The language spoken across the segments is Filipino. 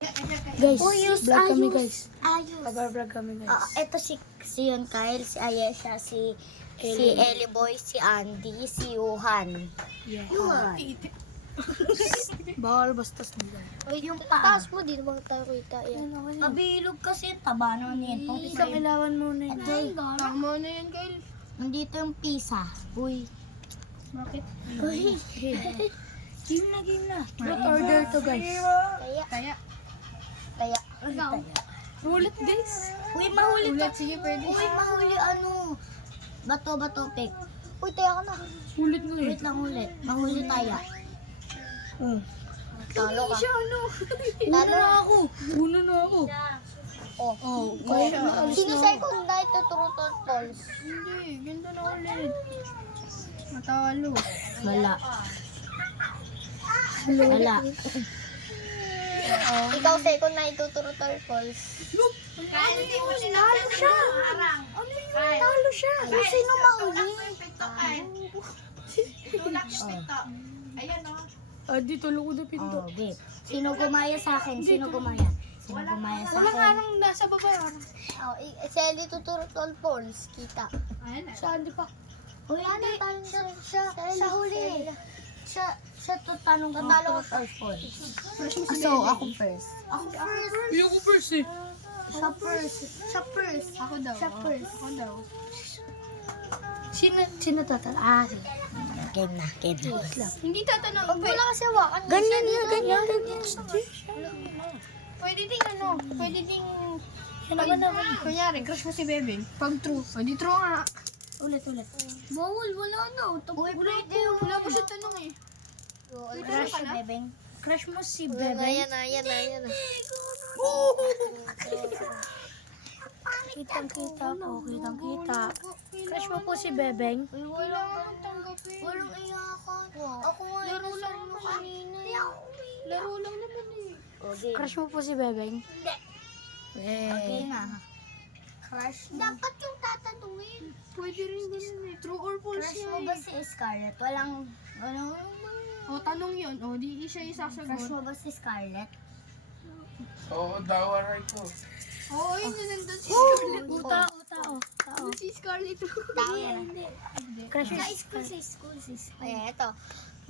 Guys, Ayos, vlog kami ayos. guys. Ayos. Pag-vlog kami guys. Ito si Yon Kyle, si Ayesha, si Ellie Boy, si Andy, si Yuhan. Yeah. Yuhan. Bawal bastos nila. Uy, yung taas mo, di naman tayo kita. Mabilog kasi, taba naman yan. Isang ilawan muna yun. Ay, Tama na yan, Kyle. nandito yung pisa. Uy. Bakit? Uy. Game na. What order to guys? Kaya. Kaya. Kaya. Ulit guys. Uy, mahuli Ulit, sige, pwede. Uy, mahuli ano. Bato, pick. Uy, taya ka na. Ulit nga eh. Wait lang ulit. Mahuli tayo. Talo ka. ano? Talo na ako. Una na ako. Oh. Kaya Sino second na ito, Turutot Falls? Hindi, ganda na ulit. Matalo. Wala. Wala. Ikaw second na ito, Turutot Falls. Kyle, hindi mo Talo siya. Talo siya. Sino mahuli? Dito loko na pinto. Oh, wait. Sino gumaya sa akin? Sino gumaya? Sino gumaya sa Wala nga akin? nang nasa baba. Oh, si Ellie Tuturtol Falls. Kita. Saan di pa? Uy, ano tayo siya? Sa huli. Siya tanong ka talo ka Falls. So, ako first. Ako first. Hindi ako first eh. Siya first. Siya first. Ako daw. Siya first. Ako daw. Sino tatala? Sige. Game na. Hindi tatanong. Huwag mo na kasi hawakan. Ganyan niya, ganyan. Pwede ding ano, pwede ding... Ano naman? Kunyari, crush mo si Bebe. Pag true, pwede true nga. Ulit. Bawal, wala na. Uy, pwede. Wala pa siya tanong eh. Crush si Bebeng. Crush mo si Bebe. Bebe. Ayan na. Kitang-kita po, kitang-kita. Crush mo po si Bebeng. Uy, walang tanggapin. Walang iyakan. Ako nga Laro yung lang laro naman. kanina. Laro lang naman eh. Okay. Crush mo po si Bebeng. Okay na. Crush mo. Dapat yung tatanungin. Pwede rin ganun eh. True or false Crush yan mo eh. ba si Scarlett? Walang... O, tanong yun. O, di siya Crush isasagot. mo ba si Scarlett? Oo, daw, aray ko. Oo, yun yung nandun si Scarlett. Tao. Si Scarlett. Tao yan. Crush mo. School. Ayan, ito.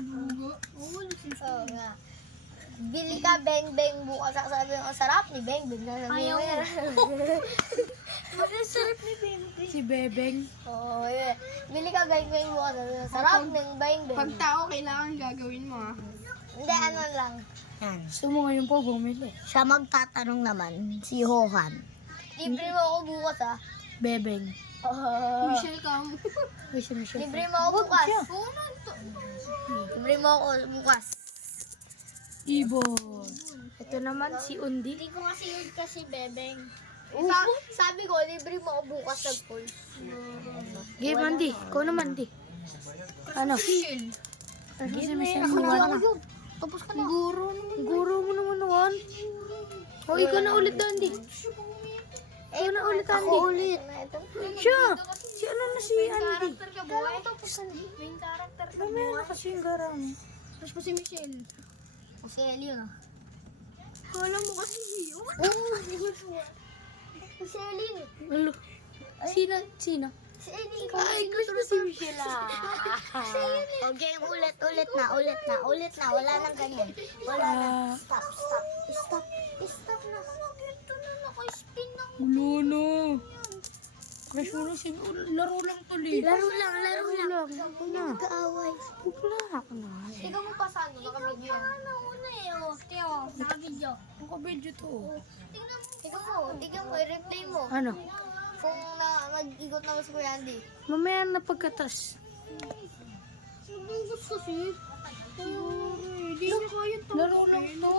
Bugo. Oo, si Oo nga. Bili ka beng-beng bukas. Sabi mo, sarap ni beng-beng. Sabi mo yan. Sarap ni beng-beng. Si Bebeng. Oo, yeah. Bili ka beng-beng bukas. Sabi mo, sarap ng beng-beng. Pag tao, kailangan gagawin mo ah. Hindi, ano lang. Yan. Gusto mo ngayon po bumili. Siya magtatanong naman, si Johan. Libre mo ako bukas ah. Bebeng. Michelle Cam. Uy, si Michelle. Libre mo ako bukas. Oo, nanto. Libre mo ako bukas. Ibon. Ito naman si Undi. Hindi ko kasi yun kasi bebeng. Sabi ko, libre mo ako bukas sa pool. Game Andy. Ikaw naman, Andy. Ano? Michelle. Game si Michelle. Ako Iwan na na. yun. Tapos ka na. Guro mo naman naman. O, ikaw na ulit, Andy. Ikaw na ulit, Andy. Ako ulit. Siya. Si ano na si Andy. Character ka boy. Main character ka Mamaya boy. na kasi yung garang. Crush mo si Michelle. Si Ellie yun ah. Kala mo kasi yun. Si Ellie. Alo. Sino? Si Ellie. Ay, crush na si Michelle O game, ulit na. Wala nang ganyan. Wala na. Stop na. Ito na naka-spin na. Ulo no. Crush mo na si... Laro lang tuloy. Laro lang. Ako na. Kaaway. Ako na. Tingnan mo pa saan, naka-video. Nauna eh, oh. Tiyo, naka-video. Ang kabedyo to. Tingnan mo, i-replay mo. Ano? Kung mag-igot naman si Kuya Andy. Mamaya na pagkatas. Nabugot kasi. Hindi niya kaya to. Laro lang to.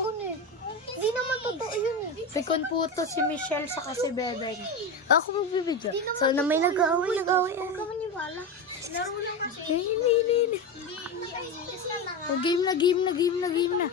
Hindi naman totoo yun eh. Pikon po to si Michelle sa kasi Bebeng. Ako magbibidyo. So na may nag-aaway. Nag-aaway. Huwag ka maniwala. Laro lang kasi. Hindi. Hindi, O, game na.